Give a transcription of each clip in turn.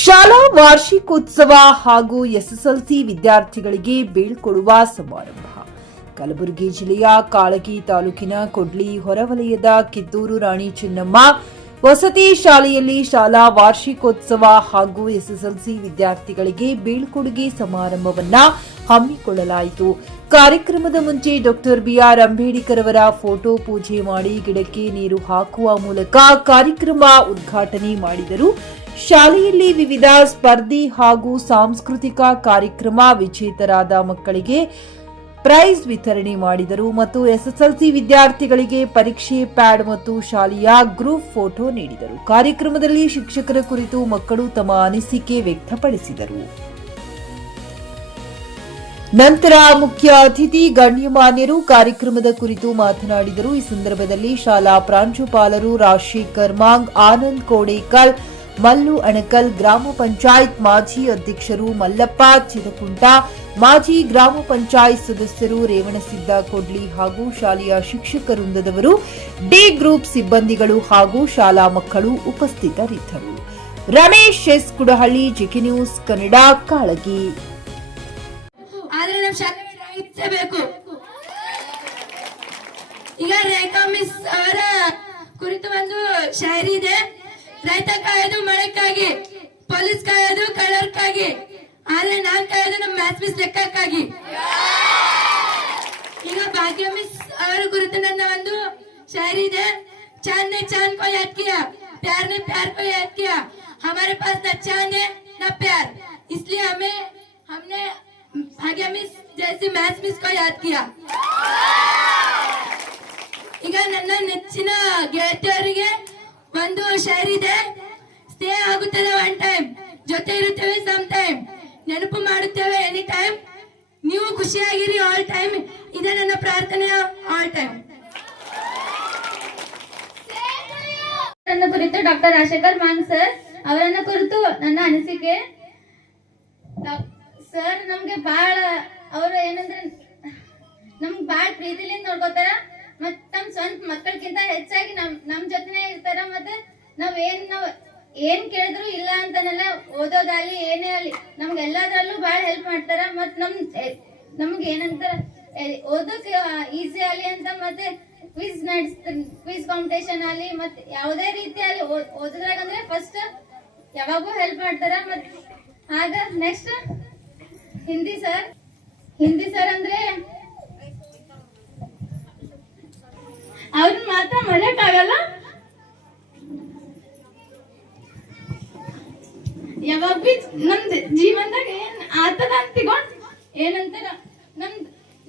ಶಾಲಾ ವಾರ್ಷಿಕೋತ್ಸವ ಹಾಗೂ ಎಸ್ಎಸ್ಎಲ್ಸಿ ವಿದ್ಯಾರ್ಥಿಗಳಿಗೆ ಬೀಳ್ಕೊಡುವ ಸಮಾರಂಭ. ಕಲಬುರಗಿ ಜಿಲ್ಲೆಯ ಕಾಳಗಿ ತಾಲೂಕಿನ ಕೊಡ್ಲಿ ಹೊರವಲಯದ ಕಿತ್ತೂರು ರಾಣಿ ಚೆನ್ನಮ್ಮ ವಸತಿ ಶಾಲೆಯಲ್ಲಿ ಶಾಲಾ ವಾರ್ಷಿಕೋತ್ಸವ ಹಾಗೂ ಎಸ್ಎಸ್ಎಲ್ಸಿ ವಿದ್ಯಾರ್ಥಿಗಳಿಗೆ ಬೀಳ್ಕೊಡುಗೆ ಸಮಾರಂಭವನ್ನು ಹಮ್ಮಿಕೊಳ್ಳಲಾಯಿತು. ಕಾರ್ಯಕ್ರಮದ ಮುಂಚೆ ಡಾಕ್ಟರ್ ಬಿಆರ್ ಅಂಬೇಡ್ಕರ್ ಅವರ ಫೋಟೋ ಪೂಜೆ ಮಾಡಿ ಗಿಡಕ್ಕೆ ನೀರು ಹಾಕುವ ಮೂಲಕ ಕಾರ್ಯಕ್ರಮ ಉದ್ಘಾಟನೆ ಮಾಡಿದರು. ಶಾಲೆಯಲ್ಲಿ ವಿವಿಧ ಸ್ಪರ್ಧೆ ಹಾಗೂ ಸಾಂಸ್ಕೃತಿಕ ಕಾರ್ಯಕ್ರಮ ವಿಜೇತರಾದ ಮಕ್ಕಳಿಗೆ ಪ್ರೈಸ್ ವಿತರಣೆ ಮಾಡಿದರು ಮತ್ತು ಎಸ್ಎಸ್ಎಲ್ಸಿ ವಿದ್ಯಾರ್ಥಿಗಳಿಗೆ ಪರೀಕ್ಷೆ ಪ್ಯಾಡ್ ಮತ್ತು ಶಾಲೆಯ ಗ್ರೂಪ್ ಫೋಟೋ ನೀಡಿದರು. ಕಾರ್ಯಕ್ರಮದಲ್ಲಿ ಶಿಕ್ಷಕರ ಕುರಿತು ಮಕ್ಕಳು ತಮ್ಮ ಅನಿಸಿಕೆ ವ್ಯಕ್ತಪಡಿಸಿದರು. ನಂತರ ಮುಖ್ಯ ಅತಿಥಿ ಗಣ್ಯಮಾನ್ಯರು ಕಾರ್ಯಕ್ರಮದ ಕುರಿತು ಮಾತನಾಡಿದರು. ಈ ಸಂದರ್ಭದಲ್ಲಿ ಶಾಲಾ ಪ್ರಾಂಶುಪಾಲರು ರಾಜಶೇಖರ್ ಮಾಂಗ್, ಆನಂದ್ ಕೋಡೇಕಲ್, ಮಲ್ಲು ಅಣಕಲ್, ಗ್ರಾಮ ಪಂಚಾಯತ್ ಮಾಜಿ ಅಧ್ಯಕ್ಷರು ಮಲ್ಲಪ್ಪ ಚಿದಕುಂಟ, ಮಾಜಿ ಗ್ರಾಮ ಪಂಚಾಯತ್ ಸದಸ್ಯರು ರೇವಣಸಿದ್ದ ಕೊಡ್ಲಿ ಹಾಗೂ ಶಾಲೆಯ ಶಿಕ್ಷಕ ವೃಂದದವರು, ಡಿ ಗ್ರೂಪ್ ಸಿಬ್ಬಂದಿಗಳು ಹಾಗೂ ಶಾಲಾ ಮಕ್ಕಳು ಉಪಸ್ಥಿತರಿದ್ದರು. Ramesh S Kudahalli, GK news Kannada, Kalagi. ಈಗ ರೇಖಾ ಮಿಸ್ ಅವರ ಕುರಿತು ಒಂದು ಶಾಯರಿ ಇದೆ. ರೈತ ಕಾಯೋದು ಮಳೆಕ್ಕಾಗಿ, ಪೊಲೀಸ್ ಕಾಯೋದು ಕಳ್ಳರ್ಕಾಗಿ, ಆದ್ರೆ ನಾನ್ ಕಾಯೋದು ನಮ್ಮ ಮ್ಯಾಥ್ಸ್ ಮಿಸ್ ಲೆಕ್ಕಕ್ಕಾಗಿ. ಈಗ ಭಾಗ್ಯ ಮಿಸ್ ಅವರ ಕುರಿತು ನನ್ನ ಒಂದು ಶಾಯರಿ ಇದೆ. चांद ने चांद को याद किया, प्यार ने प्यार को याद किया, हमारे पास न चांद है न प्यार, इसलिए हमने भाग्य मिस जैसी मैथ्स मिस को याद किया. ಈಗ ನನ್ನ ನೆಚ್ಚಿನ ಗೆಳತಿಯರಿಗೆ ಒಂದು ಶಾಯರಿ ಇದೆ. ಸ್ನೇಹ ಆಗುತ್ತದೆ ಒನ್ ಟೈಮ್, ಜೊತೆ ಇರುತ್ತೇವೆ ಸಮ್ ಟೈಮ್, ನೆನಪು ಮಾಡುತ್ತೇವೆ ಎನಿ ಟೈಮ್, ನೀವು ಖುಷಿಯಾಗಿರಿ ಆಲ್ ಟೈಮ್, ಇದೇ ನನ್ನ ಪ್ರಾರ್ಥನೆ ಆಲ್ ಟೈಮ್. ನನ್ನ ಕುರಿತು ಡಾಕ್ಟರ್ ರಾಜಶೇಖರ್ ಮಾಂಗ್ ಸರ್ ಅವರನ್ನ ಕುರಿತು ನನ್ನ ಅನಿಸಿಕೆ. ಸರ್ ನಮ್ಗೆ ಬಾಳ ಅವರು ಏನಂದ್ರೆ ನಮ್ಗೆ ಬಾಳ ಪ್ರೀತಿಲಿಂದ ನೋಡ್ಕೋತಾರ, ಮತ್ ತಮ್ಮ ಸ್ವಂತ ಮಕ್ಕಳಕ್ಕಿಂತ ಹೆಚ್ಚಾಗಿ ನಮ್ ಜೊತೆನೆ ಇರ್ತಾರ. ಮತ್ತೆ ನಾವ್ ಏನ್ ಕೇಳಿದ್ರು ಇಲ್ಲ ಅಂತನೆಲ್ಲ, ಓದೋದಾಗ್ಲಿ ಏನೇ ಆಗ್ಲಿ ನಮ್ಗೆಲ್ಲದ್ರಲ್ಲೂ ಬಾಳ ಹೆಲ್ಪ್ ಮಾಡ್ತಾರ. ಮತ್ ನಮ್ಗೆ ಏನಂತಾರ ಓದೋಕ್ ಈಸಿ ಆಗ್ಲಿ ಅಂತ ಮತ್ತೆ ಕ್ವಿಜ್ ಕಾಂಪಿಟೇಷನ್ ಅಲ್ಲಿ ಮತ್ತೆ ಯಾವುದೇ ರೀತಿಯಲ್ಲಿ ಓದಿದ್ರಾಗ ಅಂದ್ರೆ ಫಸ್ಟ್ ಯಾವಾಗೂ ಹೆಲ್ಪ್ ಮಾಡ್ತಾರ. ಮತ್ ಆಗ ನೆಕ್ಸ್ಟ್ ಹಿಂದಿ ಸರ್ ಅಂದ್ರೆ ಅವ್ರನ್ನ ಮಾತ್ರ ಮರೆಯಕ್ ಆಗಲ್ಲ. ಯಾವಾಗ ಬಿ ನಮ್ದು ಜೀವನದಾಗ ಏನ್ ಆತದ ಅಂತ ತಿಗೊಂಡ್ ಏನಂತಾರ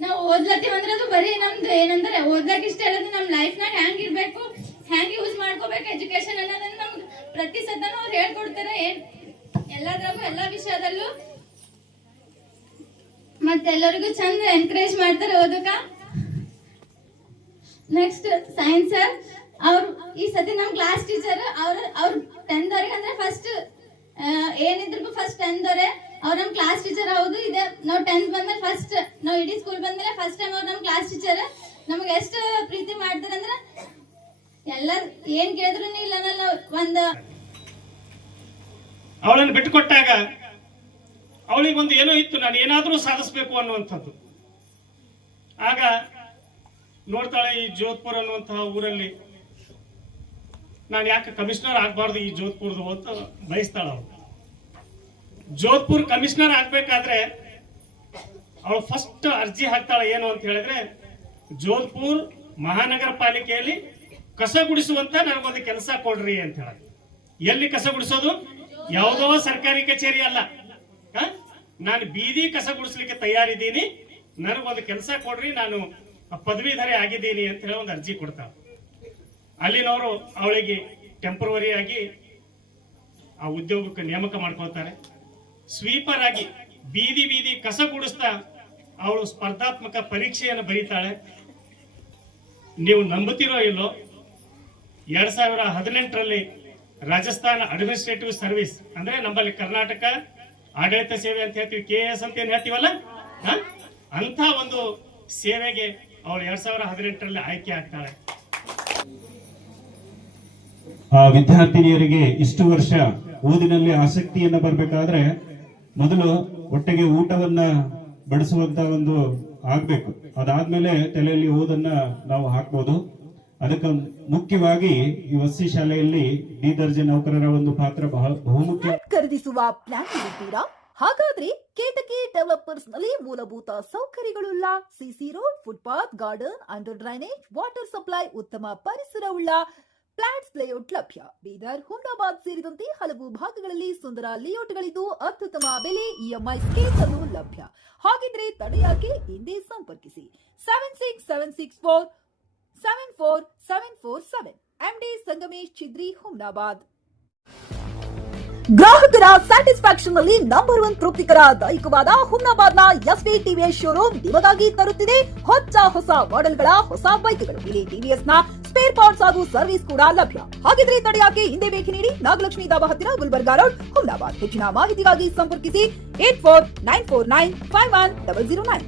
ನಾವ್ ಓದ್ಲತ್ತೀವಿ ಅಂದ್ರೆ ಅದು ಬರೀ ನಮ್ದು ಏನಂದ್ರೆ ಓದ್ಲಕ್ ಇಷ್ಟ ಹೇಳೋದು ನಮ್ ಲೈಫ್ ನಾಗ ಹೆಂಗ್ ಇರ್ಬೇಕು, ಹೆಂಗ್ ಯೂಸ್ ಮಾಡ್ಕೋಬೇಕು ಎಜುಕೇಶನ್ ಅನ್ನೋದನ್ನ ನಮ್ಗೆ ಪ್ರತಿ ಸತನೂ ಅವ್ರು ಹೇಳ್ಕೊಡ್ತಾರೆ. ಎಲ್ಲದ್ರಾಗೂ ಎಲ್ಲಾ ವಿಷಯದಲ್ಲೂ ಮತ್ತೆಲ್ಲರಿಗೂ ಚಂದ ಎನ್ಕರೇಜ್ ಮಾಡ್ತಾರೆ ಓದಕ. ನೆಕ್ಸ್ಟ್ ಸೈನ್ಸ್ ಸರ್ ಅವ್ರು ಈ ಸತಿ ನಮ್ ಕ್ಲಾಸ್ ಟೀಚರ್. ಅವ್ರು 10th ವರೆಗೆ ಅಂದ್ರೆ ಫಸ್ಟ್ ಏನಿದ್ರು ಫಸ್ಟ್ 10th ವರೆ ಅವ್ರ ನಮ್ ಕ್ಲಾಸ್ ಟೀಚರ್. ಹೌದು, ಇದೆ ನಾವು 10th ಬಂದ್ಮೇಲೆ ಫಸ್ಟ್ ನಾವು ಇಡೀ ಸ್ಕೂಲ್ ಬಂದ್ಮೇಲೆ ಫಸ್ಟ್ ಟೈಮ್ ಅವ್ರು ನಮ್ ಕ್ಲಾಸ್ ಟೀಚರ್. ನಮ್ಗೆ ಎಷ್ಟು ಪ್ರೀತಿ ಮಾಡ್ತಾರೆ ಅಂದ್ರೆ ಎಲ್ಲ ಏನ್ ಕೇಳಿದ್ರು ಇಲ್ಲ ಒಂದು ಅವಳನ್ನು ಬಿಟ್ಟುಕೊಟ್ಟಾಗ ಅವಳಿಗೆ ಒಂದು ಏನೋ ಇತ್ತು, ನಾನು ಏನಾದ್ರೂ ಸಾಧಿಸ್ಬೇಕು ಅನ್ನುವಂಥದ್ದು. ಆಗ ನೋಡ್ತಾಳೆ, ಈ ಜೋಧ್ಪುರ್ ಅನ್ನುವಂತಹ ಊರಲ್ಲಿ ನಾನು ಯಾಕೆ ಕಮಿಷನರ್ ಆಗ್ಬಾರ್ದು ಈ ಜೋಧ್ಪುರ್ದು ಅಂತ ಬಯಸ್ತಾಳ ಅವಳು. ಜೋಧ್ಪುರ್ ಕಮಿಷನರ್ ಆಗ್ಬೇಕಾದ್ರೆ ಅವಳು ಫಸ್ಟ್ ಅರ್ಜಿ ಹಾಕ್ತಾಳೆ. ಏನು ಅಂತ ಹೇಳಿದ್ರೆ, ಜೋಧ್ಪುರ್ ಮಹಾನಗರ ಪಾಲಿಕೆಯಲ್ಲಿ ಕಸ ಗುಡಿಸುವಂತ ನನಗೊಂದು ಕೆಲಸ ಕೊಡ್ರಿ ಅಂತ ಹೇಳ. ಎಲ್ಲಿ ಕಸ ಗುಡಿಸೋದು? ಯಾವುದೋ ಸರ್ಕಾರಿ ಕಚೇರಿ ಅಲ್ಲ, ನಾನು ಬೀದಿ ಕಸ ಗುಡಿಸ್ಲಿಕ್ಕೆ ತಯಾರಿದ್ದೀನಿ, ನನಗೊಂದು ಕೆಲಸ ಕೊಡ್ರಿ, ನಾನು ಪದವೀಧರೆ ಆಗಿದ್ದೀನಿ ಅಂತ ಹೇಳಿ ಒಂದು ಅರ್ಜಿ ಕೊಡ್ತಾಳೆ. ಅಲ್ಲಿನವರು ಅವಳಿಗೆ ಟೆಂಪರವರಿ ಆಗಿ ಆ ಉದ್ಯೋಗಕ್ಕೆ ನೇಮಕ ಮಾಡ್ಕೊಳ್ತಾರೆ. ಸ್ವೀಪರ್ ಆಗಿ ಬೀದಿ ಕಸ ಗುಡಿಸ್ತಾ ಅವಳು ಸ್ಪರ್ಧಾತ್ಮಕ ಪರೀಕ್ಷೆಯನ್ನು ಬರೀತಾಳೆ. ನೀವು ನಂಬುತ್ತೀರೋ ಇಲ್ಲೋ, 2018ರಲ್ಲಿ ರಾಜಸ್ಥಾನ ಅಡ್ಮಿನಿಸ್ಟ್ರೇಟಿವ್ ಸರ್ವಿಸ್ ಅಂದ್ರೆ ನಮ್ಮಲ್ಲಿ ಕರ್ನಾಟಕ ಆಡಳಿತ ಸೇವೆ ಅಂತ ಹೇಳ್ತೀವಿ, KS ಅಂತ ಏನ್ ಹೇಳ್ತೀವಲ್ಲ, ಅಂತ ಒಂದು ಸೇವೆಗೆ ಅವಳು 2018ರಲ್ಲಿ ಆಯ್ಕೆ ಆಗ್ತಾಳೆ. ವಿದ್ಯಾರ್ಥಿನಿಯರಿಗೆ ಇಷ್ಟು ವರ್ಷ ಓದಿನಲ್ಲಿ ಆಸಕ್ತಿಯನ್ನ ಬರಬೇಕಾದ್ರೆ ಮೊದಲು ಹೊಟ್ಟೆಗೆ ಊಟವನ್ನ ಬಡಿಸುವಂತ ಒಂದು ಆಗ್ಬೇಕು. ಅದಾದ್ಮೇಲೆ ತಲೆಯಲ್ಲಿ ಓದನ್ನ ನಾವು ಹಾಕ್ಬೋದು. ಅದಕ್ಕೆ ಮುಖ್ಯವಾಗಿ ಈ ವಸತಿ ಶಾಲೆಯಲ್ಲಿ ಡಿ ದರ್ಜೆ ನೌಕರರ ಒಂದು ಪಾತ್ರ ಬಹುಮುಖ್ಯ. ಖರೀದಿಸುವ ಪ್ಲಾನ್ ಇದ್ದೀರಾ? ಹಾಗಾದ್ರೆ ಕೇತಕಿ ಡೆವಲಪರ್ಸ್ ನಲ್ಲಿ ಮೂಲಭೂತ ಸೌಕರ್ಯಗಳುಳ್ಳ CC road, footpath, garden, under drainage, water supply, ಉತ್ತಮ ಪರಿಸರವುಳ್ಳ ಫ್ಲಾಟ್ಸ್ ಲೇಔಟ್ ಲಭ್ಯ. ಬೀದರ್, ಹುಮ್ನಾಬಾದ್ ಸೇರಿದಂತೆ ಹಲವು ಭಾಗಗಳಲ್ಲಿ ಸುಂದರ ಲೇಔಟ್ಗಳಿದ್ದು ಅತ್ಯುತ್ತಮ ಬೆಲೆ, ಇಎಂಐ ಸ್ಕೀಮ್ಸ್ ಅನ್ನು ಲಭ್ಯ. ಹಾಗಿದ್ರೆ ತಡೆಯಾಕೆ? ಹಿಂದೆ ಸಂಪರ್ಕಿಸಿ 7676474747 MD ಸಂಗಮೇಶ್ ಚಿದ್ರಿ, ಹುಮ್ನಾಬಾದ್. ಗ್ರಾಹಕರ ಸ್ಯಾಟಿಸ್ಫ್ಯಾಕ್ಷನ್ ನಲ್ಲಿ ನಂಬರ್ 1 ತೃಪ್ತಿಕರ ದಾಯಕವಾದ ಹುಮ್ನಾಬಾದ್ನ ಎಸ್ವಿ ಟಿವಿಎಸ್ ಶೋರೂಮ್ ನಿಮಗಾಗಿ ತರುತ್ತಿದೆ ಹೊಸ ಮಾಡೆಲ್ಗಳ ಹೊಸ ಬೈಕ್ಗಳು. ಇಲ್ಲಿ ಟಿವಿಎಸ್ ನ ಸ್ಪೇರ್ ಪಾರ್ಟ್ಸ್ ಹಾಗೂ ಸರ್ವಿಸ್ ಕೂಡ ಲಭ್ಯ. ಹಾಗಿದ್ರೆ ತಡೆಯಾಕೆ? ಹಿಂದೆ ಭೇಟಿ ನೀಡಿ. ನಾಗಲಕ್ಷ್ಮಿ ದಾಬಾ ಹತ್ತಿರ, ಗುಲ್ಬರ್ಗಾ ರೋಡ್, ಹುಮ್ನಾಬಾದ್. ಹೆಚ್ಚಿನ ಮಾಹಿತಿಗಾಗಿ ಸಂಪರ್ಕಿಸಿ 8494951009.